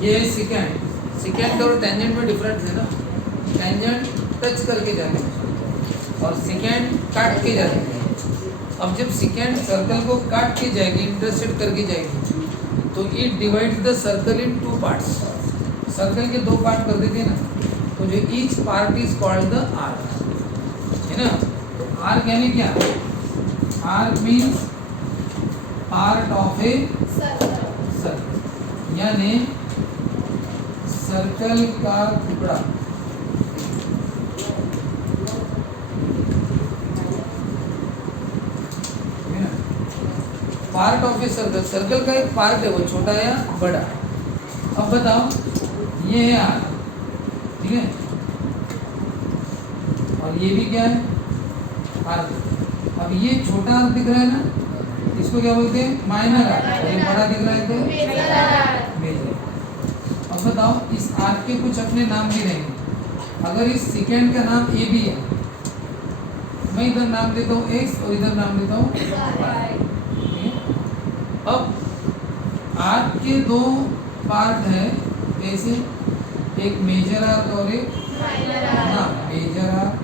ये second, second और tangent में डिफरेंस है ना। टेंजेंट टच करके जाते हैं और सिकेंड काट के जाते हैं। अब जब सिकेंड सर्कल को काट के जाएगी, इंटरसेक्ट करके जाएगी, तो it divides the circle in two parts. Circle के दो पार्ट कर देते हैं ना, तो जो each part is called the arc, है ना। तो आर्क यानी क्या? Arc means part of a circle, यानी सर्कल का टुकड़ा। Part of a circle, circle का एक पार्ट है, वो छोटा या बड़ा। अब बताओ, ये है आर्क, ठीक है, और ये भी क्या है? आर्क। अब ये छोटा आर्क दिख रहा है ना, इसको क्या बोलते हैं? Minor arc. और ये बड़ा दिख रहा है तो मेजर। अब बताओ, इस आर्क के कुछ अपने नाम भी रहेंगे। अगर इस सेकेंड का नाम ए भी है, मैं इधर नाम देता हूँ एक्स और इधर नाम देता हूँ वाई। अब आर्क के दो पार्ट है, ऐसे एक मेजर आर्क और एक मेजर आर्क,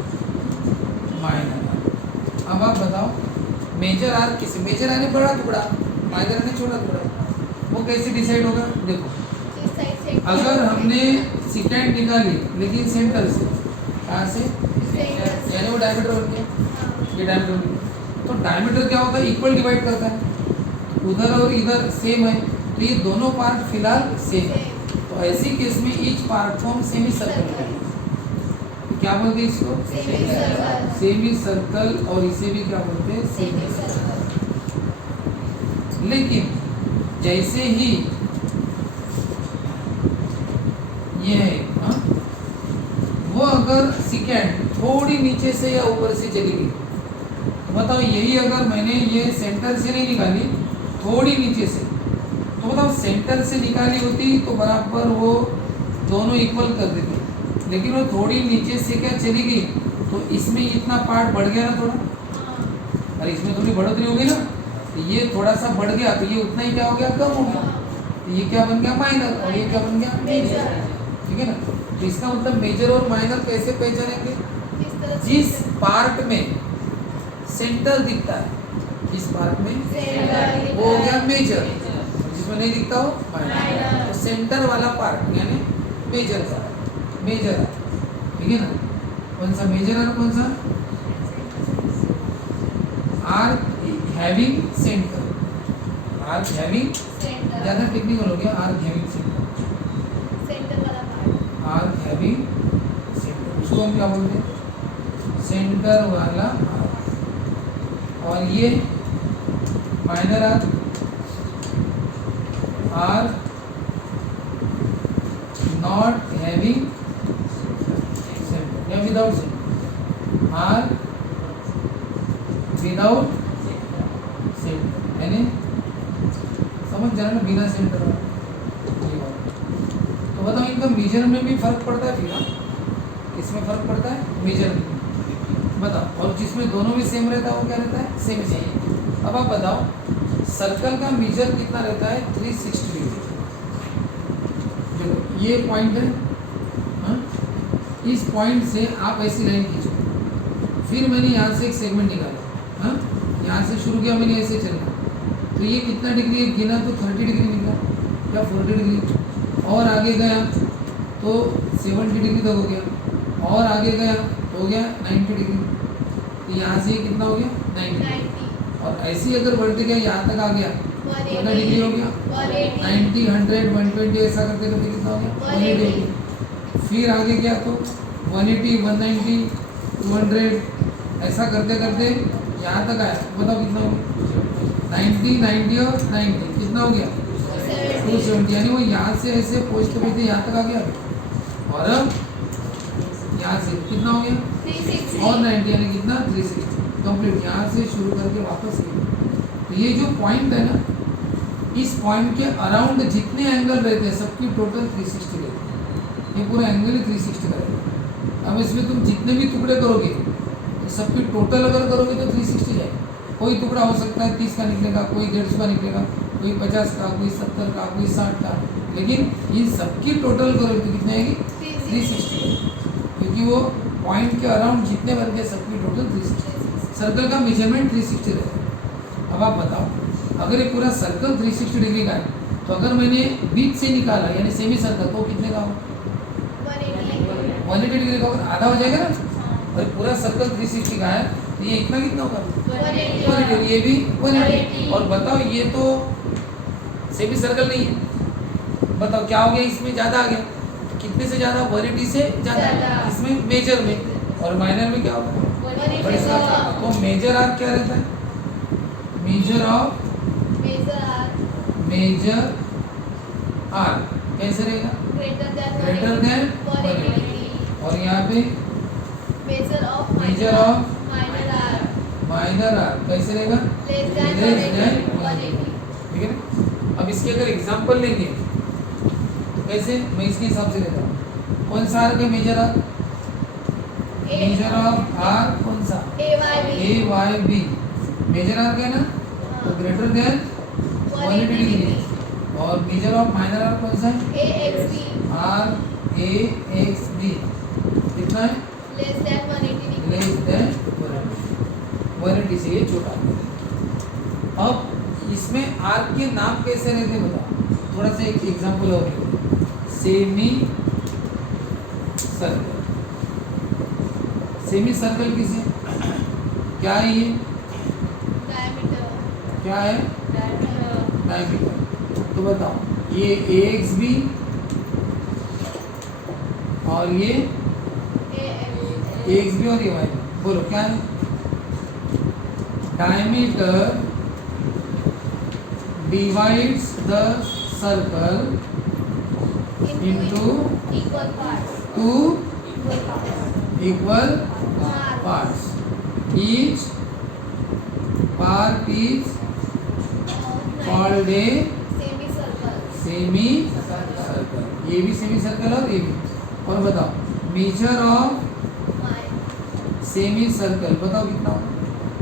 माइनर आर्क। अब आप बताओ, मेजर आर्क किसे? मेजर आर्क बड़ा टुकड़ा, माइनर आर्क छोटा टुकड़ा। वो कैसे डिसाइड होगा? देखो, अगर हमने सेकेंड निकाली लेकिन सेंटर से, कहाँ से? यानी वो डायमीटर हो गया, ये डायमीटर हो गया। तो डायमीटर क्या होता है? इक्वल डिवाइड करता है। उधर और इधर सेम है, तो ये दोनों पार्ट फिलहाल सेम है। तो ऐसी केस में each part form semi circle है। क्या बोलते हैं इसको? Semi circle. और इसे भी क्या बोलते हैं? Semi circle. लेकिन जैसे ही ये है, हाँ, वो अगर सेकेंड थोड़ी नीचे से या ऊपर से चली गई, तो बताओ, यही अगर मैंने ये सेंटर से नहीं निकाली, थोड़ी नीचे से, तो बताओ सेंटर से निकाली होती तो बराबर वो दोनों इक्वल कर देती। लेकिन वो थोड़ी नीचे से क्या चली गई, तो इसमें इतना पार्ट बढ़ गया ना थोड़ा, और इसमें थोड़ी बढ़ोतरी हो गई ना, तो ये थोड़ा सा बढ़ गया, तो ये उतना ही क्या हो गया? कम हो गया। तो ये क्या बन गया? माइनर। और ये क्या बन गया? मेजर। ठीक है ना। तो इसका मतलब मेजर और माइनर कैसे पहचानेंगे? जिस पार्ट में सेंटर दिखता है, इस पार्ट में वो हो गया मेजर, जिसमें नहीं दिखता हो माइनर। तो सेंटर वाला पार्ट यानी मेजर का, मेजर है, ठीक है ना। कौन सा मेजर है? कौन सा? Arc having centre, arc having, ज्यादा टेक्निकल हो गया, आर्क हैविंग सेंटर वाला पार्ट, आर्क हैविंग सेंटर, उसको हम क्या बोलते हैं? सेंटर वाला आर्क। और ये minor arc, arc not having centre या without centre, arc without centre, यानी समझ जा रहे ना, बिना सेंटर वाला। तो बताओ, इनका मेजर में भी फर्क पड़ता है? फिर इसमें फर्क पड़ता है मेजर में, बताओ। और जिसमें दोनों भी सेम रहता है वो क्या रहता है? Same same. अब आप बताओ, सर्कल का मेजर कितना रहता है? 360 डिग्री। देखो ये पॉइंट है, हाँ? इस पॉइंट से आप ऐसी लाइन खींचो, फिर मैंने यहाँ से एक सेगमेंट निकाला, हाँ, यहाँ से शुरू किया मैंने, ऐसे चलना, तो ये कितना डिग्री गिना? तो 30 डिग्री निकला या 40 डिग्री। और आगे गया तो 70 डिग्री तक हो गया, और आगे गया तो हो गया 90 डिग्री। तो यहाँ से कितना हो गया? 90। और ऐसे ही अगर बढ़ते गया यहाँ तक आ गया, कितना डिग्री हो गया? 90, 100, 120, ऐसा करते करते कितना हो गया? 180। फिर आगे गया तो 180, 190, 200, ऐसा करते करते यहाँ तक आया। बताओ कितना हो गया? 90, 90 और 90 कितना हो गया? 270। यानी वो यहाँ से ऐसे पहुँचते पहुँचते यहाँ तक आ गया। और अब यहाँ से कितना हो गया? 360 और 90, यानी कितना? 360 कंप्लीट। यहाँ से शुरू करके वापस तो ये जो पॉइंट है ना, इस पॉइंट के अराउंड जितने एंगल रहते हैं सबकी टोटल 360 रहती है। ये पूरा एंगल ही 360 का रहेगा। अब इसमें तुम जितने भी टुकड़े करोगे तो सबकी टोटल अगर करोगे तो 360 जाएगा। कोई टुकड़ा हो सकता है 30 का निकलेगा, कोई 150 का निकलेगा, कोई 50 का, कोई 70 का, कोई 60 का, लेकिन इन सबकी टोटल करो तो कितने आएगी 360, क्योंकि वो पॉइंट के अराउंड जितने बन गए सबकी टोटल 360। सर्कल का मेजरमेंट 360 रहता है। अब आप बताओ अगर ये पूरा सर्कल 360 डिग्री का है तो अगर मैंने बीच से निकाला यानी सेमी सर्कल तो कितने का होगा 180 डिग्री का होगा, आधा हो जाएगा ना। और पूरा सर्कल 360 का है तो ये इतना कितना होगा 180, ये भी 180। और बताओ ये तो सेमी सर्कल नहीं है, बताओ क्या हो गया इसमें ज़्यादा आ गया, तो कितने से ज़्यादा 180 से ज़्यादा इसमें मेजर में, और माइनर में क्या होगा तो मेजर आर्क क्या रहता है, मेजर आर्क कैसे रहेगा ग्रेटर देन 180, और यहाँ पे मेजर ऑफ माइनर आर्क कैसे रहेगा लेस देन 180। ठीक है ना। अब इसके अगर एग्जांपल लेंगे तो कैसे, मैं इसके हिसाब से लेता हूँ। कौन सा आर्क है major arc, major of arc कौन सा A Y B, major arc है ना, तो ग्रेटर देन 180 डिग्री। और मेजर ऑफ माइनर आर्क कौन सा है आर ए एक्स बी, कितना है लेस देन 180 से ये छोटा। अब इसमें आर्क के नाम कैसे रहते बताओ, थोड़ा सा एक एग्जांपल और लेते, सेमी सर्कल। सेमी सर्कल किसे क्या है, ये क्या है डायमीटर। तो बताओ ये एक्स बी और ये एक्स बी और ये वाई, बोलो क्या है diameter divides the circle into two equal parts. Each part is called a semi circle. ये भी सेमी सर्कल और ये भी। और बताओ मेजर ऑफ सेमी सर्कल बताओ कितना होगा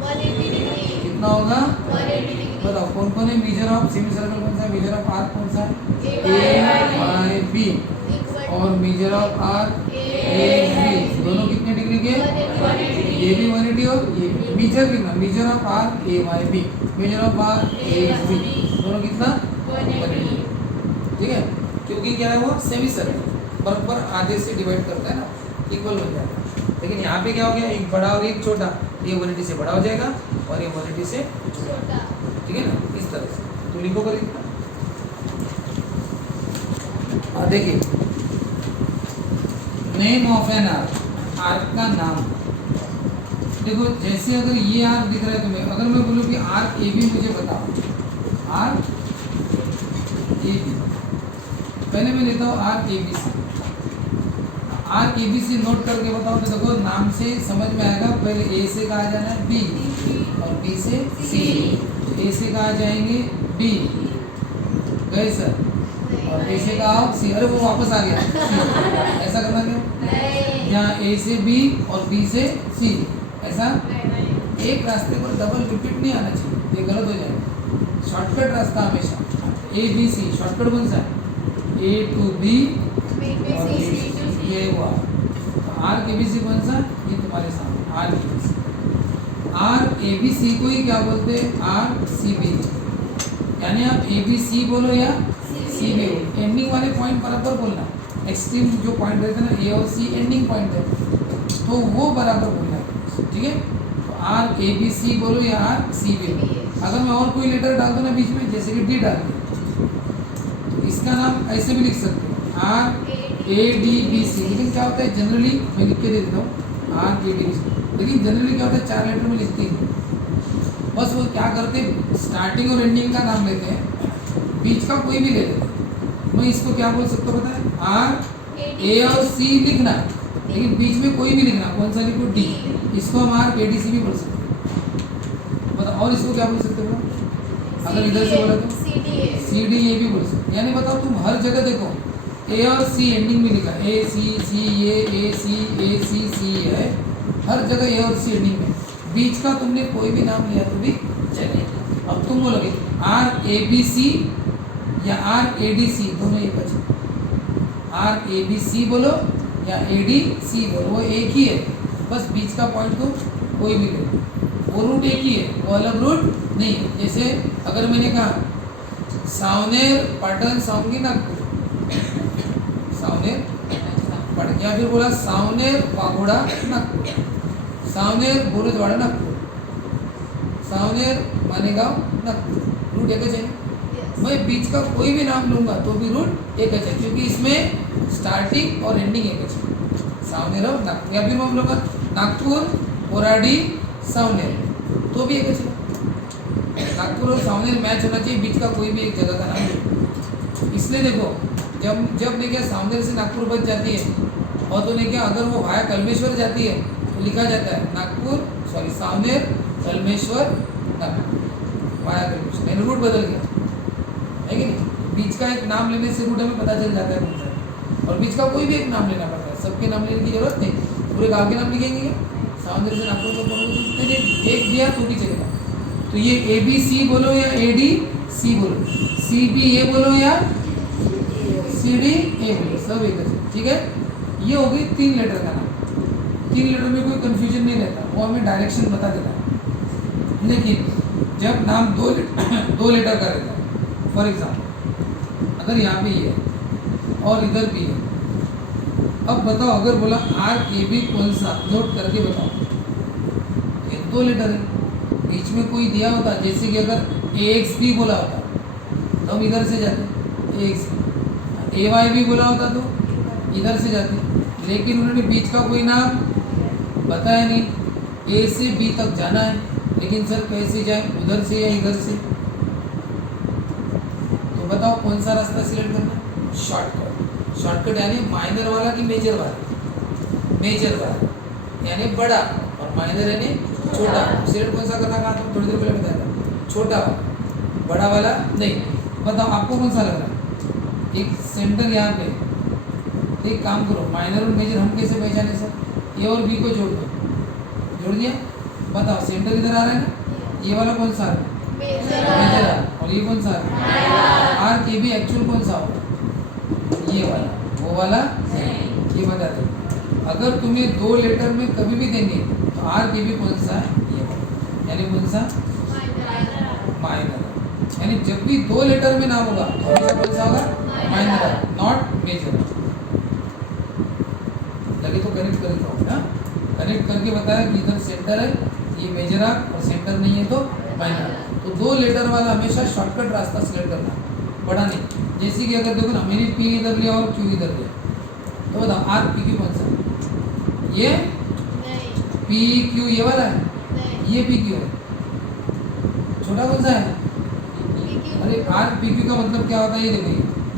180 डिग्री, कितना होगा 180 डिग्री। बताओ कौन कौन है मेजर ऑफ सेमी सर्कल कौन सा है, मेजर ऑफ आर्क कौन सा है ए वाई बी, और major of arc A B, दोनों कितने डिग्री के ये भी 180 और ये भी। मेजर कितना, major of arc A Y B, major of arc A B, दोनों कितना 180। ठीक है, क्योंकि क्या है वो सेमी सर्कल बराबर आधे से डिवाइड करता है ना, इक्वल बन जाता है। लेकिन यहाँ पे क्या हो गया, एक बड़ा और एक छोटा, ये 180 से बड़ा हो जाएगा और ये 180 से छोटा। ठीक है ना, इस तरह से तो लिखो कर इतना। देखिए name of an arc, arc का नाम देखो। जैसे अगर ये आर्क दिख रहा है तुम्हें, अगर मैं बोलूँ कि आर्क ए बी मुझे बताओ, आर्क ए बी, पहले मैं लेता हूँ arc A B C. Arc A B C note करके बताओ तो देखो नाम से समझ में आएगा। पहले ए से कहा जाना है बी और बी से सी, ए से कहा जाएंगे बी गए सर, और बी से कहा सी, अरे वो वापस आ गया ऐसा करना क्यों, यहाँ ए से बी और बी से सी, ऐसा एक रास्ते पर डबल रिपीट नहीं आना चाहिए, ये गलत हो जाएगा। शॉर्टकट रास्ता हमेशा ए बी सी, शॉर्टकट कौन सा है ए टू बी और ये हुआ। आर के बी सी कौन सा, ये तुम्हारे सामने आर के B C. Arc A B C को ही क्या बोलते हैं आर सी बी, यानी आप ए बी सी बोलो या सी बी बोलो, एंडिंग वाले पॉइंट बराबर बोलना। एक्सट्रीम जो पॉइंट रहते हैं ना ए और सी एंडिंग पॉइंट है, तो वो बराबर बोलना है। ठीक है, तो आर ए बी सी बोलो या आर सी बी बोलो। अगर मैं और कोई लेटर डाल दूँ ना बीच में, जैसे कि डी डाल दिया, तो इसका नाम ऐसे भी लिख सकते हो arc A D B C. लेकिन क्या होता है जनरली, मैं लिख के दे देता हूँ arc A D B C, लेकिन जनरली क्या होता है 4 लेटर में लिखते हैं, बस वो क्या करते हैं स्टार्टिंग और एंडिंग का नाम लेते हैं, बीच का कोई भी ले लेते हैं। मैं इसको क्या बोल सकता हूँ पता है, आर ए और सी लिखना, लेकिन बीच में कोई भी लिखना, कौन सा लिखो डी, इसको हम आर ए डी सी भी बोल सकते हैं। बताओ और इसको क्या बोल सकते हो, अगर इधर से बोला तो सी डी ए भी बोल सकते हो। यानी बताओ तुम हर जगह देखो ए और सी एंडिंग में लिखा, ए सी ए सी है, हर जगह ए और सी एंडिंग में, बीच का तुमने कोई भी नाम लिया तो भी चलेगा। अब तुम बोलोगे आर ए बी सी या RADC, दोनों एक है। RABC बोलो या ADC बोलो, वो एक ही है, बस बीच का पॉइंट को कोई भी ले, वो रूट एक ही है, वो अलग रूट नहीं है। जैसे अगर मैंने कहा सावनेर पाटन सावंगी नागपुर, सावनेर पाटन, या फिर बोला सावनेर वाघोडा नागपुर, सावनेर बोरजवाड़ा नागपुर, सावनेर मानेगांव नागपुर, रूट एक है। मैं बीच का कोई भी नाम लूंगा तो भी रूट एक है, क्योंकि इसमें स्टार्टिंग और एंडिंग एक है। सावनेर और नागपुर, या फिर हम लोग नागपुर कोराडी सावनेर, तो भी एक है। नागपुर और सावनेर मैच होना चाहिए, बीच का कोई भी एक जगह का नाम। इसलिए देखो, जब ने क्या सावनेर से नागपुर बच जाती है, और तो ने क्या अगर वो वाया कलमेश्वर जाती है तो लिखा जाता है नागपुर, सॉरी सावनेर कलमेश्वर नागपुर, वाया कलमेश्वर, यानी रूट बदल गया है कि नहीं। बीच का एक नाम लेने से रूट हमें पता चल जाता है कौन सा है, और बीच का कोई भी एक नाम लेना पड़ता है, सबके नाम लेने की जरूरत नहीं। पूरे गाँव के नाम लिखेंगे क्या, सावनेर से नागपुर को बोलो, एक दिया तो भी चलेगा। तो ये ABC बोलो या ADC बोलो, CBA बोलो या CDA बोलो, सब एक है, ठीक है। ये हो गई 3 लेटर का नाम। 3 लेटर में कोई कंफ्यूजन नहीं रहता, वो हमें डायरेक्शन बता देता है। लेकिन जब नाम 2 लेटर का रहता है, फॉर एग्जाम्पल अगर यहाँ पे ये है और इधर भी है, अब बताओ अगर बोला RAB कौन सा, नोट करके बताओ। ये 2 लेटर है, बीच में कोई दिया होता, जैसे कि अगर AXB बोला होता तो हम इधर से जाते, AXB, AYB बोला होता तो इधर से जाते, लेकिन उन्होंने बीच का कोई नाम बताया नहीं। A से B तक जाना है, लेकिन सर कैसे जाए, उधर से या इधर से, तो बताओ कौन सा रास्ता सिलेक्ट करना है। शॉर्टकट, शॉर्टकट यानी माइनर वाला कि मेजर वाला, मेजर वाला यानी बड़ा, और माइनर यानी छोटा। सिलेक्ट कौन सा करना कहा तो थोड़ी देर पहले बताया था, छोटा वाला, बड़ा वाला नहीं। बताओ आपको कौन सा लग रहा है। एक सेंटर यहाँ पे, एक काम करो, माइनर और मेजर हम कैसे पहचाने सर, A और B को जोड़ दो, जोड़ दिया, बताओ सेंटर इधर आ रहा है ना, ये वाला कौन सा है, मेजर, और ये कौन सा है, RAB एक्चुअल कौन सा होगा, ये वाला, वो वाला नहीं, ये बता दो। अगर तुम्हें 2 लेटर में कभी भी देंगे तो RAB कौन सा है, ये वाला, यानी कौन सा, माइनर, यानी जब भी 2 लेटर में नाम होगा तो कौन सा होगा, माइनर, नॉट मेजर। लगे तो कनेक्ट कर देता हूँ ना, कनेक्ट करके बताया कि इधर सेंटर है, ये मेजर आर्क, और सेंटर नहीं है तो माइनर। तो 2 लेटर वाला हमेशा शॉर्टकट रास्ता सिलेक्ट करना, बड़ा नहीं। जैसे कि अगर देखो ना, मैंने P इधर लिया और Q इधर लिया, तो बताओ RPQ कौन सा, ये PQ, ये वाला है, ये PQ है, छोटा कौन सा है, अरे RPQ का मतलब क्या होता है, ये देखो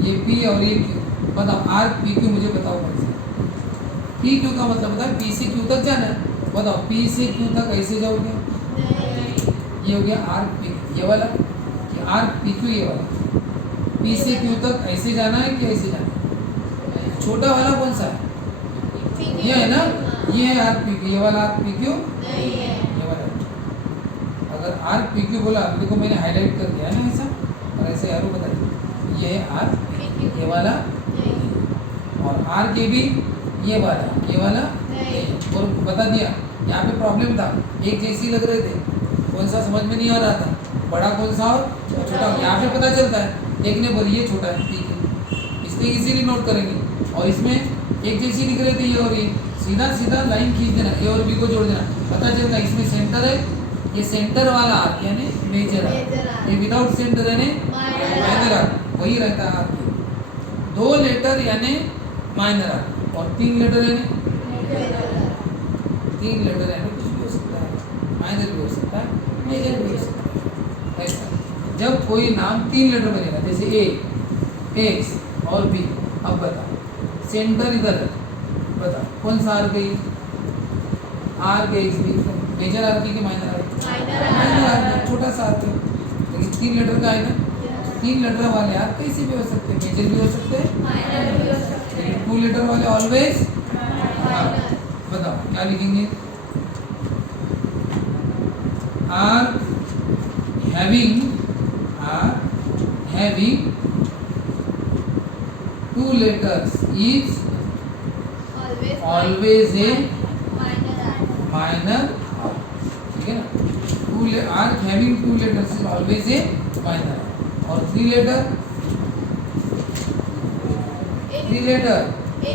ये P और ये Q, बताओ RPQ मुझे बताओ कौन सा। PQ का मतलब होता है P से Q तक जाना है, बताओ P से Q तक ऐसे जाओगे, ये हो गया RPQ, ये वाला, कि RPQ ये वाला, P से Q तक ऐसे जाना है कि ऐसे जाना है। छोटा वाला कौन सा है, ये है ना, ये है RPQ, ये वाला RPQ ये वाला। अगर RPQ बोला, देखो मैंने हाईलाइट कर दिया है ना ऐसा, और ऐसे एरो बताइए, ये है RPQ, ये वाला, और RKB ये वाला, और बता दिया। यहाँ पे प्रॉब्लम था, एक जैसी लग रहे थे, कौन सा समझ में नहीं आ रहा था, बड़ा कौन सा और छोटा। यहाँ पे पता चलता है, देखने पर ये छोटा है, ठीक है, इसलिए इजीली नोट करेंगे। और इसमें एक जैसी लिख रहे थे ये, और ये सीधा सीधा लाइन खींच देना, A और B को जोड़ देना, पता चलता है इसमें सेंटर है, ये सेंटर वाला आर्क यानी मेजर आर्क, ये विदाउट सेंटर यानी माइनर आर्क, वही रहता है आर्क। 2 लेटर यानी माइनर आर्क, और 3 लेटर यानी 3 लेटर यानी कुछ भी हो सकता है, माइनर भी हो सकता है, मेजर भी हो सकता है। ऐसा जब कोई नाम 3 लेटर बनेगा, जैसे A, X और B, अब बताओ सेंटर इधर है, बताओ कौन सा आर्क है, RKXB, मेजर आर्क है कि माइनर आर्क, माइनर आर्क, छोटा सा आर्क है, लेकिन 3 लेटर का है ना। 3 लेटर वाले आर्क कैसे भी हो सकते हैं, मेजर भी हो सकते हैं, माइनर भी हो सकते हैं। 2 लेटर वाले ऑलवेज, बताओ क्या लिखेंगे, arc having two letters is always a minor arc, ठीक है ना। Two arc having two letters is always a minor arc, और थ्री लेटर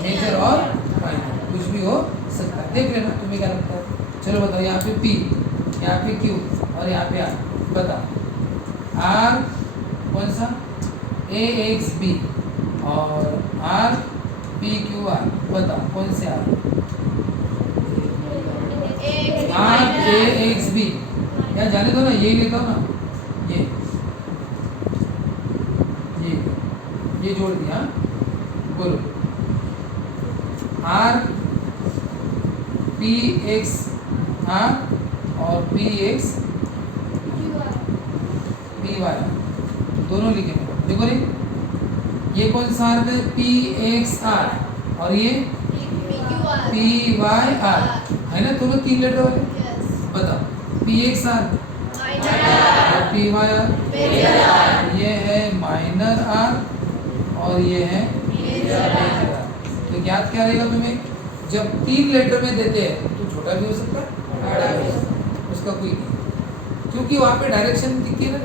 मेजर और माइनर, कुछ भी हो सकता है। देख लेना तुम्हें क्या लगता है। चलो बताओ, यहाँ पे P, यहाँ पे Q और यहाँ पे R। बताओ R कौन सा, AXB और RPQR। बताओ कौन से R, RAXB। क्या जाने दो ना, यही लेता हूँ ना, ये जोड़ दिया। बोलो RPXR और PXPY दोनों लिखे। देखो रे, ये कौन सा आर है, PXR और ये PYR है ना, दोनों तीन लेटर वाले। बताओ PXR और PYR, ये है माइनर आर और ये है मेजर आर। तो याद क्या रहेगा तुम्हें, जब तीन लेटर में देते हैं तो छोटा भी हो सकता है, बड़ा भी हो सकता है, उसका कोई नहीं, क्योंकि वहाँ पे डायरेक्शन दिखती है ना।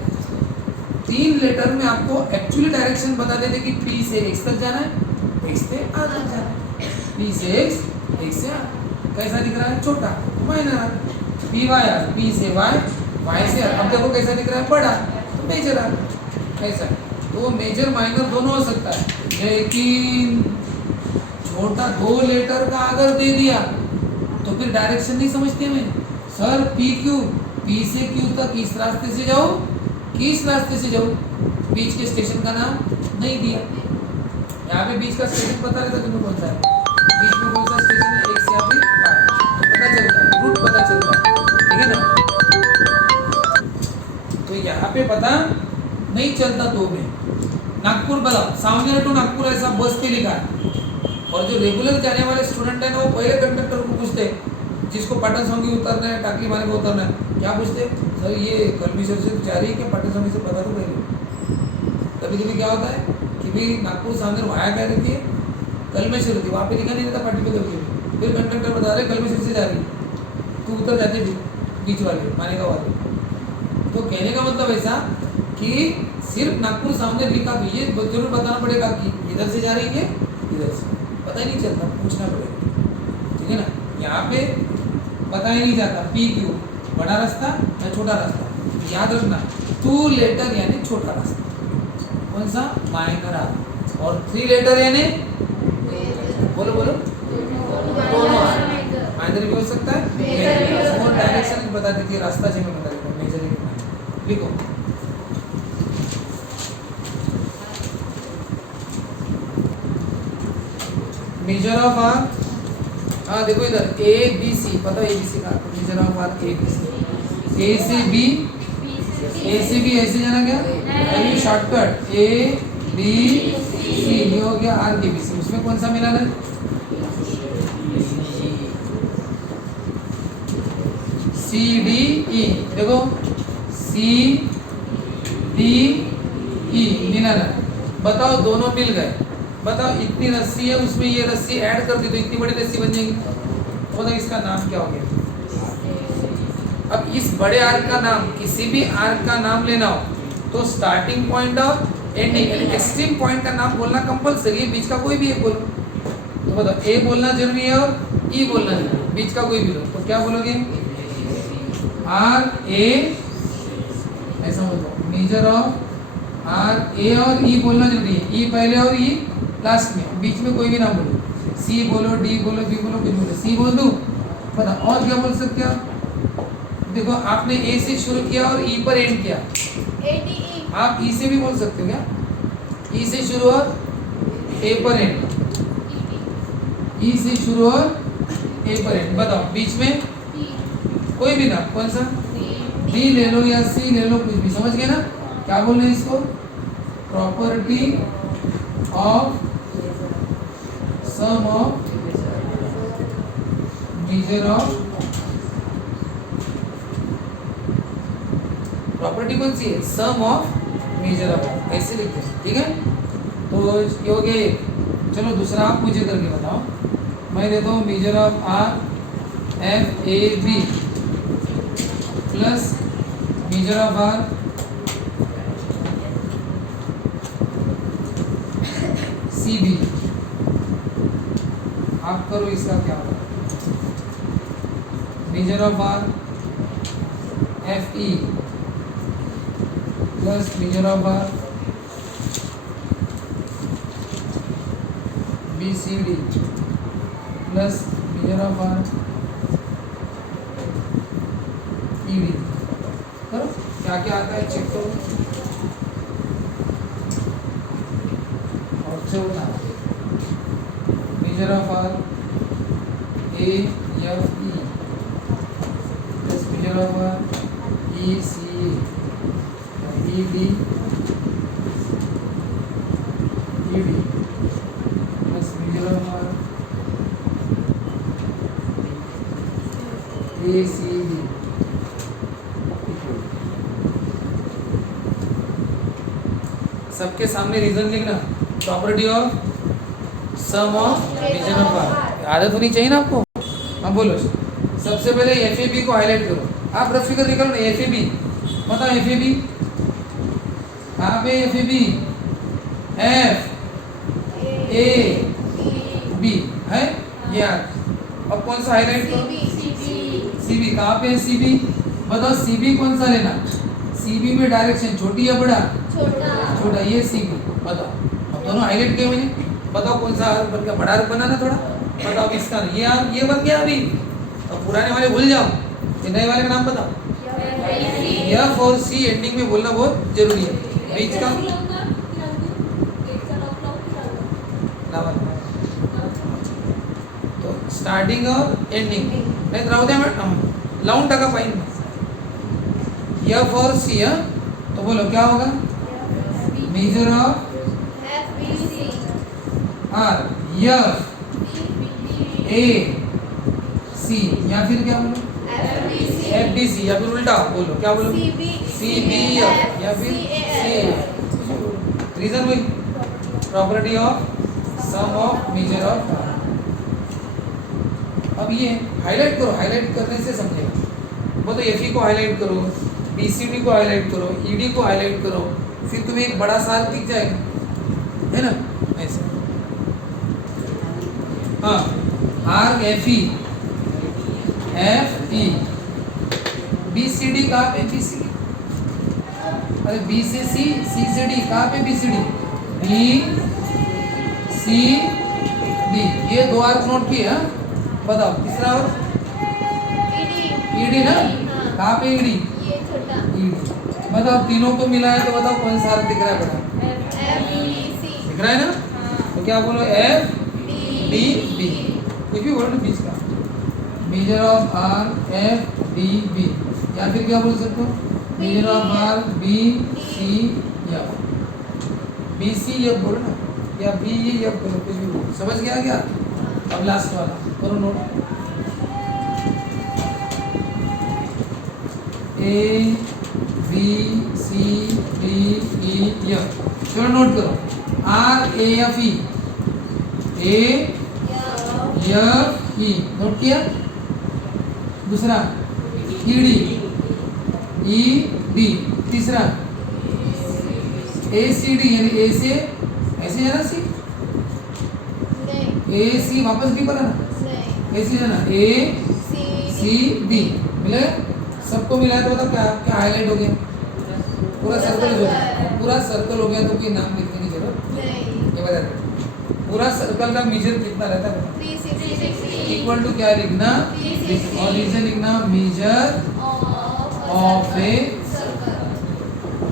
तीन लेटर में आपको एक्चुअली डायरेक्शन बता देते कि P से X तक जाना है, X से R तक जाना है। P से X से R कैसा दिख रहा है, छोटा माइनर आर। PYR P से Y, Y से R। अब देखो कैसा दिख रहा है, बड़ा तो मेजर आर। कैसा, तो मेजर माइनर दोनों हो सकता है, लेकिन छोटा दो लेटर का अगर दे दिया तो फिर डायरेक्शन नहीं समझते में। सर PQ, P से Q तक इस रास्ते से जाओ कि इस रास्ते से जाओ, बीच के स्टेशन का नाम नहीं दिया। यहाँ पे बीच का स्टेशन पता रहता तुम्हें कौन सा है, बीच में कौन सा स्टेशन है, एक से यहाँ पे तो पता चलता है, रूट पता चलता है, ठीक है ना। तो यहाँ पे पता नहीं चलता। दो में नागपुर बताओ, सावनेर टू नागपुर ऐसा बस पे लिखा है, और जो रेगुलर जाने वाले स्टूडेंट है ना, वो पहले कंडक्टर को पूछते, जिसको पाटन सौंगी उतरना है, टाकली माने को उतरना है, क्या पूछते, सर ये कलमीशर से जा रही है क्या, पाटन सौंगी से पता तो पहले। कभी कभी क्या होता है कि भाई नागपुर सावनेर वाया क्या रहती है, कलमेश्वर रहती है, वहाँ पे लिखा नहीं रहता पार्टी पे कभी, फिर कंडक्टर बता रहे कलमेश्वर से जा रही है, तो उतर जाते बीच वाले मानेगा वाले। तो कहने का मतलब ऐसा कि सिर्फ नागपुर सावनेर लिखा तो ये जरूर बताना पड़ेगा कि इधर से जा रही है, इधर से पता ही नहीं चलता, पूछना पड़ेगा, ठीक है ना। यहाँ पे पता ही नहीं जाता PQ बड़ा रास्ता या छोटा रास्ता, याद रखना। टू लेटर यानी छोटा रास्ता, कौन सा, माइनर आर, और थ्री लेटर यानी बोलो दोनों आर, माइनर भी हो सकता है, और डायरेक्शन बता देती है, रास्ता से मैं बता देता हूँ, मेजर लिखो। मेजर ऑफ आर, हाँ देखो इधर ABC, पता है ABC का major of arc ABC, A से B ऐसे जाना क्या, अभी शॉर्टकट ABC, ये हो गया आर के BC। उसमें कौन सा मिला है, CDE। देखो CDE मिला ना, बताओ दोनों मिल गए। बताओ इतनी रस्सी है, उसमें ये रस्सी ऐड कर दी तो इतनी बड़ी रस्सी बन जाएगी। तो बताओ इसका नाम क्या हो गया। अब इस बड़े आर्क का नाम, किसी भी आर्क का नाम लेना हो तो स्टार्टिंग पॉइंट और एंडिंग यानी एक्सट्रीम पॉइंट का नाम बोलना कंपलसरी है, बीच का कोई भी एक बोलो। तो बताओ ए बोलना जरूरी है और ई बोलना जरूरी है, बीच का कोई भी लो तो क्या बोलोगे, RA ऐसा बोलो। मेजर ऑफ RA और ई बोलना जरूरी है, ई पहले और ई लास्ट में, बीच में कोई भी ना बोलो, C बोलो, D बोलो, B बोलो, कुछ बोलो, C बोल दूं। पता और क्या बोल सकते हो, देखो आपने A से शुरू किया और E पर एंड किया, आप E से भी बोल सकते हो क्या, E से शुरू और A पर एंड, E से शुरू और A पर एंड। बताओ बीच में कोई भी ना, कौन सा, D ले लो या C ले लो, कुछ भी, समझ गए ना क्या बोल रहे हैं इसको, property of sum of major of, property कौन सी है, सम ऑफ मेजर ऑफ, ऐसे लिखते हैं, ठीक है। तो ये हो गया चलो दूसरा आप मुझे करके बताओ। मैं देता हूँ major of are F A B plus major of arc C B. आप करो इसका क्या होगा। Major of are F E plus major of arc B C D plus major of arc E D. करो क्या क्या आता है चेक करो और चौथा major of arc A F E plus major of arc E C E D plus major of arc A C D. सबके सामने रीजन लिखना। Property of sum of major of arc आदत होनी चाहिए ना आपको। हाँ बोलो। सबसे पहले एफ ए बी को हाईलाइट करो। आप रफ फिगर निकालो ना। एफ ए बी बताओ। एफ ए बी कहाँ पे? F A B F A B है ये। अब कौन सा हाईलाइट करो? C B. कहाँ पे है सी बी? बताओ सी बी कौन सा लेना? सी बी में डायरेक्शन छोटी या बड़ा? छोटा। ये सी बी बताओ। अब दोनों हाईलाइट किए मैंने। बताओ कौन सा आर्क बन गया? बड़ा आर्क बना ना थोड़ा। बताओ किसका? ये आर्क ये बन गया अभी। अब पुराने वाले भूल जाओ। ये नए वाले का नाम बताओ। एफ और सी एंडिंग में बोलना बहुत जरूरी है। बीच का तो स्टार्टिंग और एंडिंग नहीं राहू द्या मॅडम लावून टाका पाहिजे। एफ और सी है तो बोलो क्या होगा? Major of are F A C या फिर क्या बोलो? एफ डी सी या फिर उल्टा बोलो क्या बोलो? सी बी एफ या फिर सी एफ। रीजन वही property of sum of major of arc. अब ये हाईलाइट करो। हाईलाइट करने से समझेगा। बोलो एफ ई को हाईलाइट करो, बी सी डी को हाईलाइट करो, ई डी को हाईलाइट करो, फिर तुम्हें एक बड़ा सा दिख जाएगा है ना ऐसे। हाँ arc F E F E B C D कहाँ पे? बी सी डी अरे बी से सी, सी से डी कहाँ पे? B C D B C D. ये दो आर्क नोट किए। हाँ बताओ तीसरा और ई डी ना? कहाँ पे? E D E D. बताओ तीनों को मिलाया तो बताओ कौन सा आर्क दिख रहा है? बताओ दिख रहा है ना? तो क्या बोलो? F D B. कुछ भी बोलो ना बीच का। Major of are F D B या फिर क्या बोल सकते हो? Major of arc B C F. B C F बोलो ना या बी ई एफ बोलो कुछ भी बोलो। समझ गया क्या? अब लास्ट वाला करो note. A B C D E F. चलो नोट करो। Arc A F E A F E note किया। दूसरा ई डी ई डी। तीसरा ए सी डी यानी ए से ऐसे जाना सी ए सी वापस डी पर आना ऐसे जाना ए सी डी मिले। सबको मिलाया तो मतलब क्या क्या हाईलाइट हो गया? पूरा सर्कल हो गया। पूरा सर्कल हो गया तो कोई नाम लिखने की जरूरत नहीं। ये बता पूरा सर्कल का मेजर कितना रहता है? इक्वल टू क्या लिखना? और रीजन लिखना मेजर ऑफ ए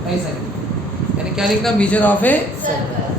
ऐसा यानी क्या लिखना? Measure of a circle.